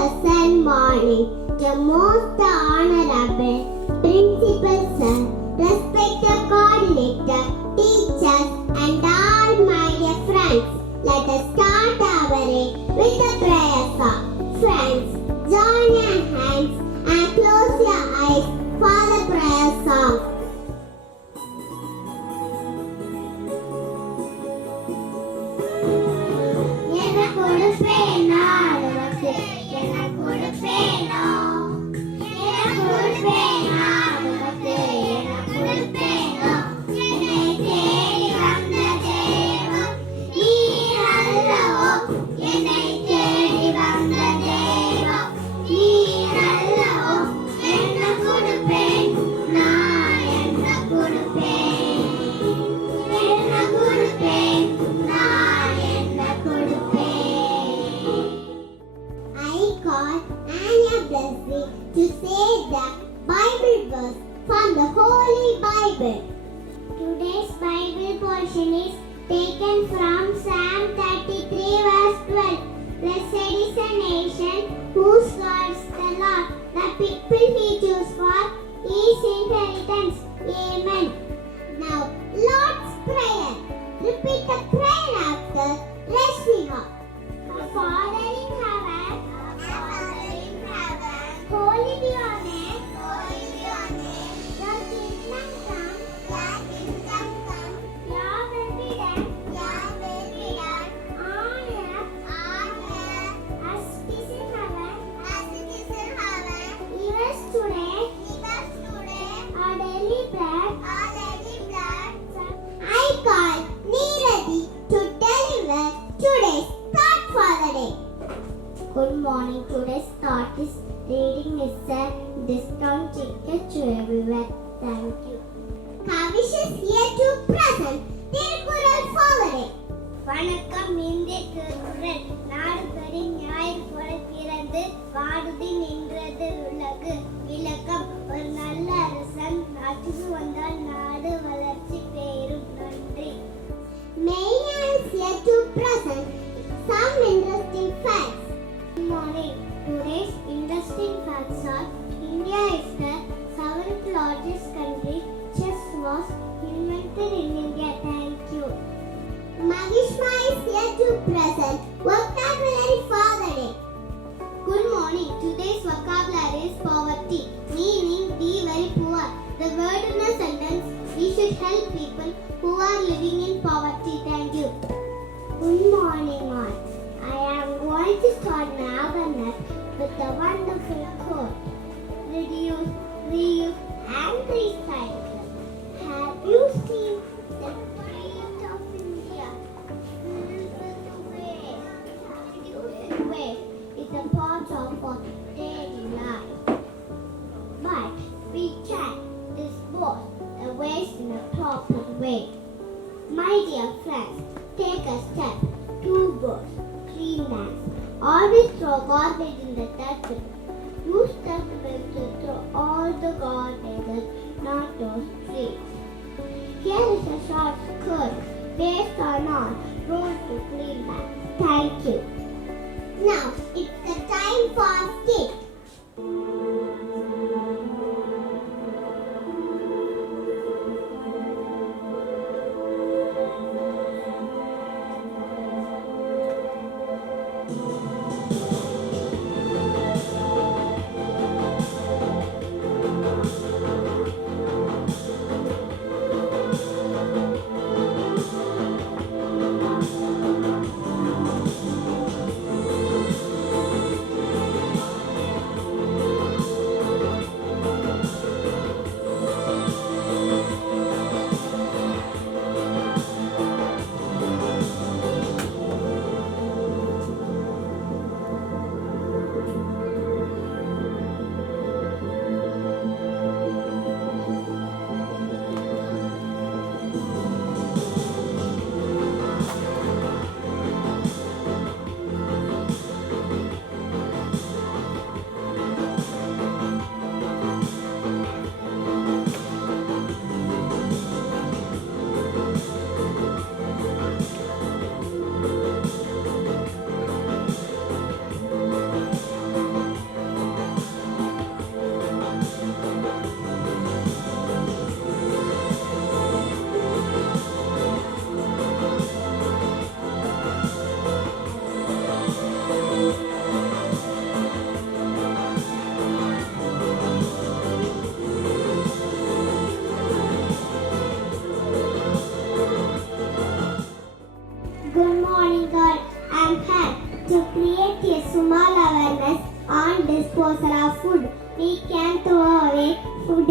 pleasant morning, the most honorable principal sir, respected coordinator, teachers, and all my dear friends. Let us start our day with a prayer song. Friends, join your hands and close your eyes for the prayer song. To say the Bible verse from the Holy Bible. Today's Bible portion is taken from Psalm 33 verse 12. Blessed is the nation whose God is the Lord. The people he chose for his inheritance. Amen. Now, Lord's Prayer. Repeat the prayer after. Let's sing up. Our Father in heaven, holy be your name. Your kingdom come. Your will be done. On earth as it is in heaven. Give us today our daily bread. I call Niradi to deliver today's thought for the day. Good morning. Today's thought is reading is a discount ticket to everywhere. Thank you. UKG is here to present Thirukkural for the day. வணக்கம். இந்த திருக்குறள் நாடு பெரிய ஞாயிறு போல பிறந்து வாடுதி நின்றது உலகு. விளக்கம். ஒரு நல்ல அரசன் நாட்டுக்கு வந்தால் நாடு வளர்ச்சி பெறும். நன்றி. Maya is here to present some interesting facts. Good morning. Today's interesting facts are: India is the 7th largest country. Chess was invented in India. Thank you. Magishma is here to present vocabulary for the day. Good morning. Today's vocabulary is poverty, meaning be very poor. The word in a sentence: we should help people who are living in poverty. Thank you. Good morning all. I am going to start my awareness with a wonderful quote: reduce, reuse and recycle. Have you seen the streets of India filled with waste? Reducing waste is a part of our daily life, but we can dispose the waste in a proper way. My dear friends, take a step towards cleanliness. Always throw garbage in the dustbin. Use dustbin to throw all the garbage, not those streets. Here is a short skirt based on our role to clean that. Thank you. Now it's the time for skit.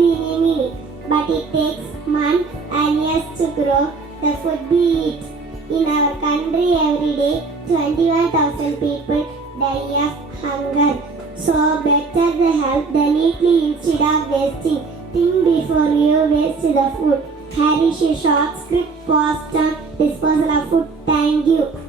teeny mini, but it takes months and years to grow the food we eat. In our country every day, 21,000 people die of hunger. So better the help than eating instead of wasting. Think before you waste the food. Harish, a short script post on disposal of food. Thank you.